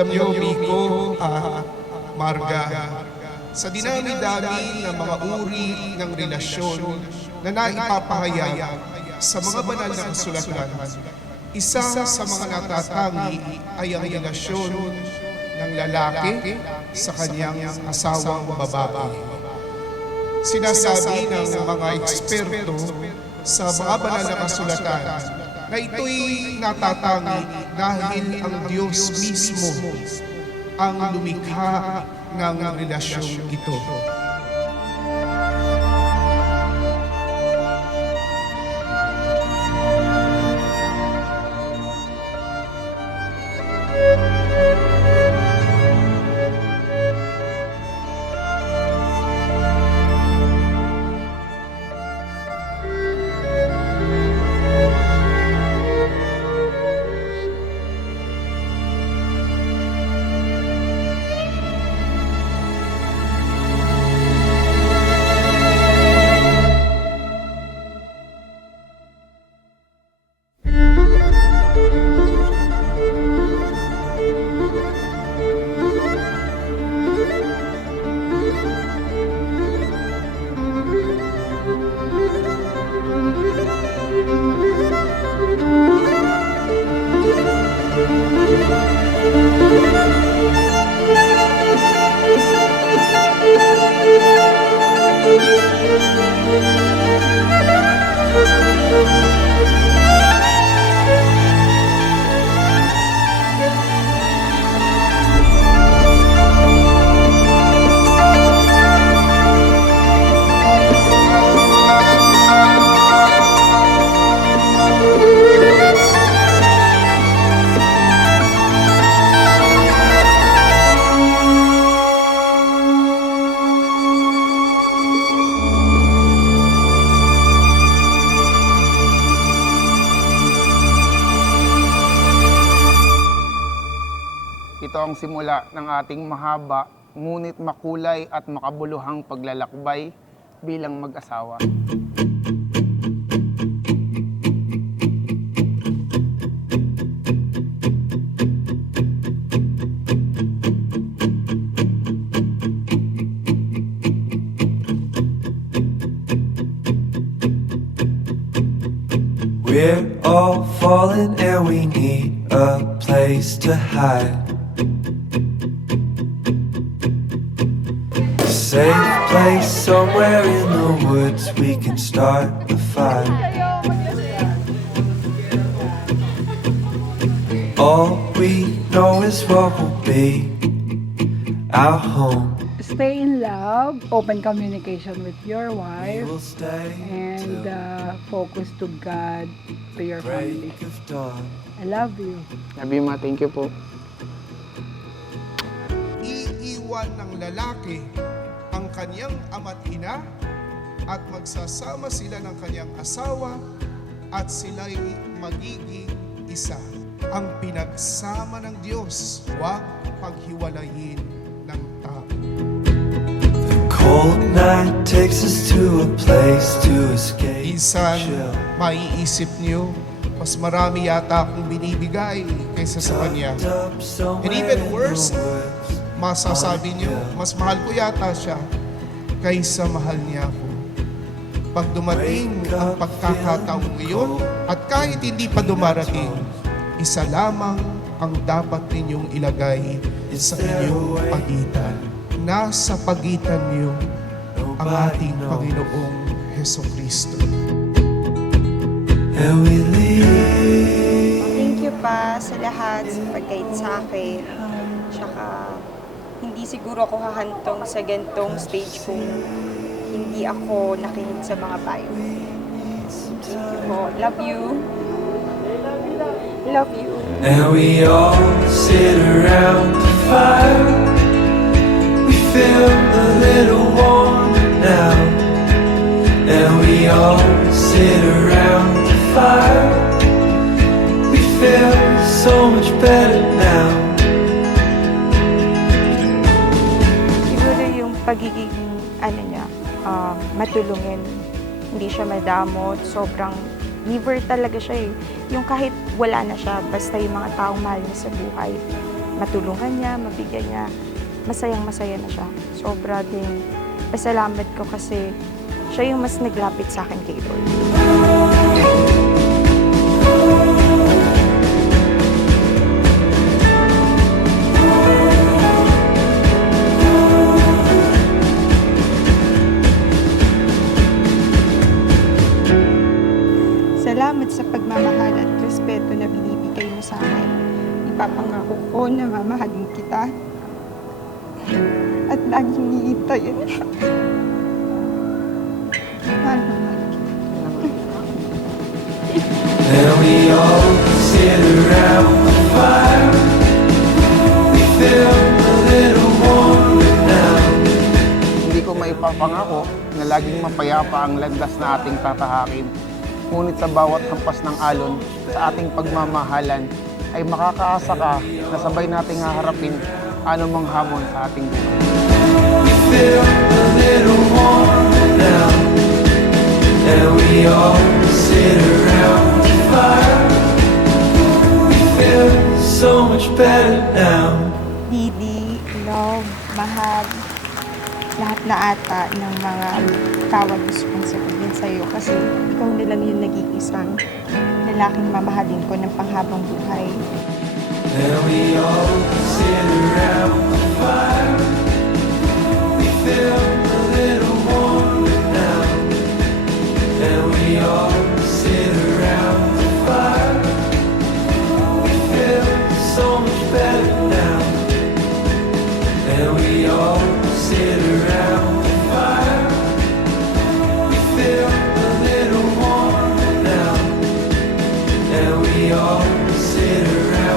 Alam niyo, Miko, Marga, sa dinami-dami ng mga uri ng relasyon na naipapahayag sa mga banal na kasulatan, isa sa mga natatangi ay ang relasyon ng lalaki sa kanyang asawang babae. Sinasabi ng mga eksperto sa mga banal na kasulatan na ito'y natatangi dahil ang Diyos mismo ang lumikha ng relasyong ito. Ito ang simula ng ating mahaba, ngunit makulay at makabuluhang paglalakbay bilang mag-asawa. We're all falling and we need a place to hide. Safe place somewhere in the woods we can start a fire. All we know is what will be our home. Stay in love, open communication with your We wife, will stay and till focus to God, to your family. break of dawn. I love you. Sabi ma, thank you po. Iiwan ng lalaki ang kanyang ama't ina at magsasama sila ng kanyang asawa at sila'y magiging isa. Ang pinagsama ng Diyos, huwag paghiwalayin ng tao. Cold night takes us to a place to escape. Minsan, Chill. maiisip niyo, mas marami yata akong binibigay kaysa sa kanya. Tucked up somewhere And even in the worse, woods. Masasabi niyo, mas mahal ko yata siya kaysa mahal niya ako. Pag dumating ang pagkakataong iyon, at kahit hindi pa dumarating, isa lamang ang dapat ninyong ilagay sa inyong pagitan. Nasa pagitan niyo ang ating Panginoong Hesukristo. And we leave. Thank you pa sa lahat sa pag-guide sa akin. Tsaka, hindi siguro ako hahantong sa gantong stage kung hindi ako nakinig sa mga payo. Thank you po. Love you. Love you. And we all sit around the fire. We feel a little warmer now. And we all sit around the fire. We feel so much better now. Siguro yung pagiging, matulungin. Hindi siya madamot. Sobrang giver talaga siya eh. Yung kahit wala na siya, basta yung mga taong mahal niya sa buhay, matulungan niya, mabigyan niya, masayang-masaya na siya. Sobra din pasalamat ko kasi siya yung mas naglapit sa akin kay Lord. Salamat sa pagmamahal at respeto na binibigay mo sa akin. Ipapangako ko na mamahalin kita at laging hihintayin siya. Mahal na mahal kita. Then we all sit around the fire. We feel a little warmer now. Hindi ko maipapangako na laging mapayapa ang landas na ating tatahakin. Ngunit sa bawat hampas ng alon sa ating pagmamahalan ay makakaasa ka na sabay nating haharapin anumang hamon sa ating buhay. We feel a little warmer now. And we all sit around the fire. We feel so much better now. Didi, love, mahal, lahat na ata ng mga tawag gusto kong sabihin sa'yo kasi ikaw na lang yung nag-iisang lalaking mamahalin ko ng panghabang buhay. And we all sit around the fire. We feel a little warmer now. And we all sit around the fire. We feel so much better now. And we all sit around the fire. We feel a little warmer now. And we all sit around.